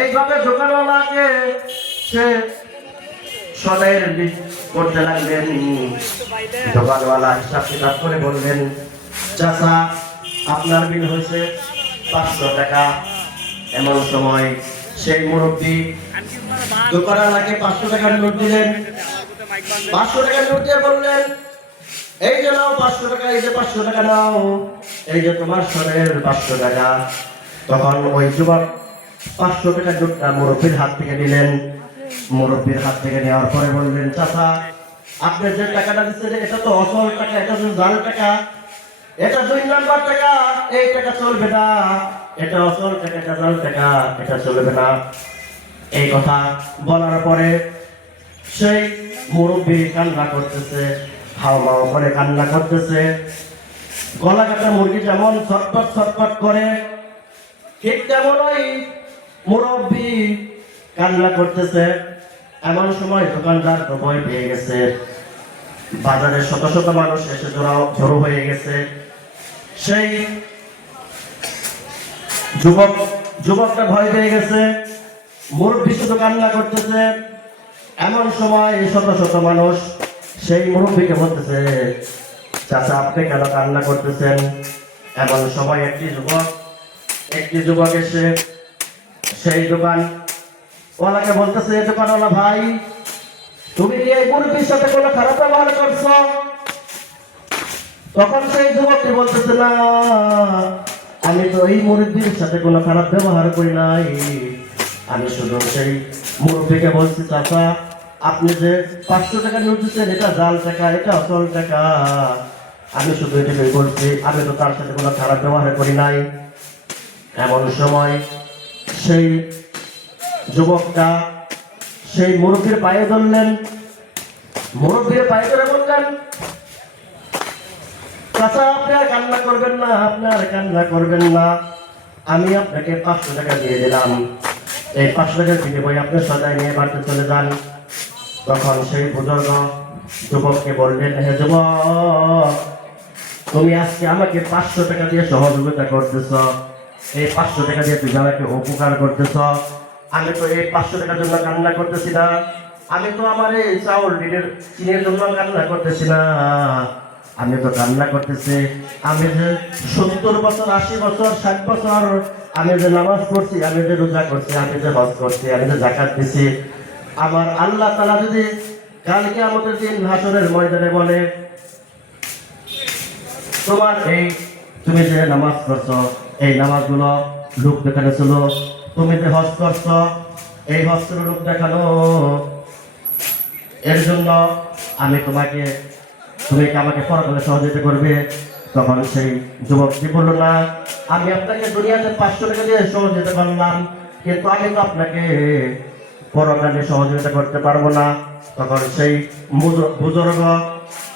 এইভাবে দোকানওয়ালাকে সে সদাইয়ের বীজ করতে লাগলেন। দোকানওয়ালা হিসাব কিতাব করে বললেন, চাচা, আপনার বিল হয়েছে পাঁচশো টাকা। এমন সময় সেই মুরব্বী দোকানওয়ালাকে পাঁচশো টাকার নোট দিলেন। পাঁচশো টাকার নোট দিয়ে বললেন, এই যে নাও পাঁচশো টাকা, এই যে পাঁচশো টাকা নাও, এই যে তোমার সরের পাঁচশো টাকা। তখন ওই যুবক পাঁচশো টাকা নোটটা মুরব্বীর হাত থেকে নিলেন। মুরব্বীর হাত থেকে নেওয়ার পরে বললেন, চাচা, আপনি যে টাকাটা দিচ্ছেন, এটা তো অসল টাকা, এটা তো জাল টাকা। এটা দুই নাম্বার টাকা, এই টাকা চলবে না। এটা অসল টাকা, এটা জাল টাকা, এটা চলবে না। এই কথা বলার পরে সেই মুরব্বী কান্না করতেছে হাওয়া করে কান্না করতেছে। গলা কাটা মুরগি যেমন ছটপট ছটপট করে, ঠিক তেমনই মুরব্বী কান্না করতেছে। এমন সময় দোকানদার ভয় পেয়ে গেছে। বাজারে শত শত মানুষ এসে জড়াও জড়ো হয়ে গেছে। সেই যুবক যুবকটা ভয় পেয়ে গেছে। মুরব্বী শুধু কান্না করতেছে। এমন সময় শত শত মানুষ সেই মুরব্বীকে বলতেছে, চাচা, আপনি কেন কান্না করতেছেন? এমন সময় একটি যুবক একটি যুবক এসে সেই দোকান। ওনাকে বলতেছে, এই দোকানওয়ালা ভাই, তুমি কি এই মুরব্বীর সাথে কোনো খারাপ ব্যবহার করছ? তখন সেই যুবকটি বলতেছে, না, আমি তো এই মুরব্বীর সাথে কোনো খারাপ ব্যবহার করি নাই। আমি শুধু সেই মুরব্বীকে বলছি, চাচা, আপনি যে পাঁচশো টাকা নোট দিচ্ছেন, এটা জাল টাকা, এটা অসল টাকা। আমি শুধু এটাকে বলছি, আমি তো তার সাথে কোনো খারাপ ব্যবহার করি নাই। এমন সময় সেই যুবকটা, সেই মুরব্বীর পায়ে ধরলেন। মুরব্বীর পায়ে ধরে বললেন, চাচা, আপনি আর কান্না করবেন না, আপনি আর কান্না করবেন না। আমি আপনাকে পাঁচশো টাকা দিয়ে দিলাম। এই পাঁচশো টাকার বিনিময়ে আপনি সদাই নিয়ে বাড়িতে চলে যান। তখন সেই বুজুর্গ যুবককে বললেন, হে যুবক, তুমি আজকে আমাকে পাঁচশো টাকা দিয়ে সহযোগিতা করতেছ। এই পাঁচশো টাকা দিয়ে তুমি আমাকে উপকার করতেছ। আমি তো এই পাঁচশো টাকার জন্য কান্না করতেছি না। আমি তো আমার এই চাউল ডিমের চিনের জন্য কান্না করতেছি না। আমি তো কান্না করতেছি। আমি যে সত্তর বছর, আশি বছর, ষাট বছর আমি যে নামাজ পড়ছি, আমি যে রোজা করছি, আমি যে হজ করছি, আমি যে জাকাত দিছি, আমার আল্লাহ তালা যদি কালকে আমাদের দিন হাসরের ময়দানে বলে, তোমার এই তুমি যে নামাজ পড়ছো এই নামাজগুলো লোক দেখানো ছিল তুমি যে হস্ত এই হজের লোক দেখানো। এর জন্য আমি তোমাকে, তুমি কি আমাকে পরকালে সহযোগিতা করবে? তখন সেই যুবকটি বলল, না, আমি আপনাকে দুনিয়াতে পাঁচশো টাকা দিয়ে সহযোগিতা করলাম, কিন্তু আমি তো আপনাকে পরকালে সহযোগিতা করতে পারব না। তখন সেই বুজু- বুজুর্গ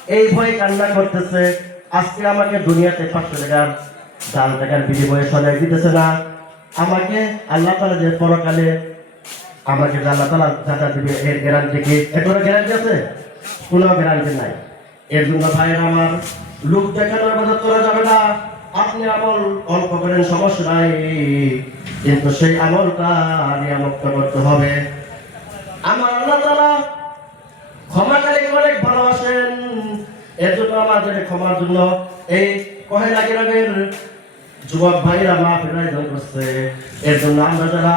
এই ভয়ে কান্না করতেছে, আজকে আমাকে দুনিয়াতে পাঁচশো টাকার ডাল টাকার বিনিময়ে সদাই দিতেছে না। আমাকে আল্লাহ তালা যে পরকালে আমাকে আল্লাহ তালা জাকাত দিবে, এর গ্যারান্টি কি? এর গ্যারান্টি আছে? কোনো গ্যারান্টি নাই। এর জন্য ভাইয়ের আমার, লোক দেখানোর মদত করা যাবে না। আপনি আমল অল্প করেন, সমস্যা নাই। কিন্তু সেই আমলটা নিয়ামত করতে হবে। আমার আল্লাহ তালা ক্ষমাকারী অনেক ভালোবাসেন। এর জন্য আমাদের ক্ষমার জন্য এই কহেলা গ্রামের যুবক ভাইরা মা ফেরাই করছে। এর জন্য আমরা যারা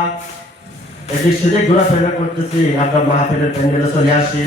এদিক সেদিক ঘোরাফেরা করতেছি, আমরা মাহফিলের প্যান্ডেলে চলে আসি।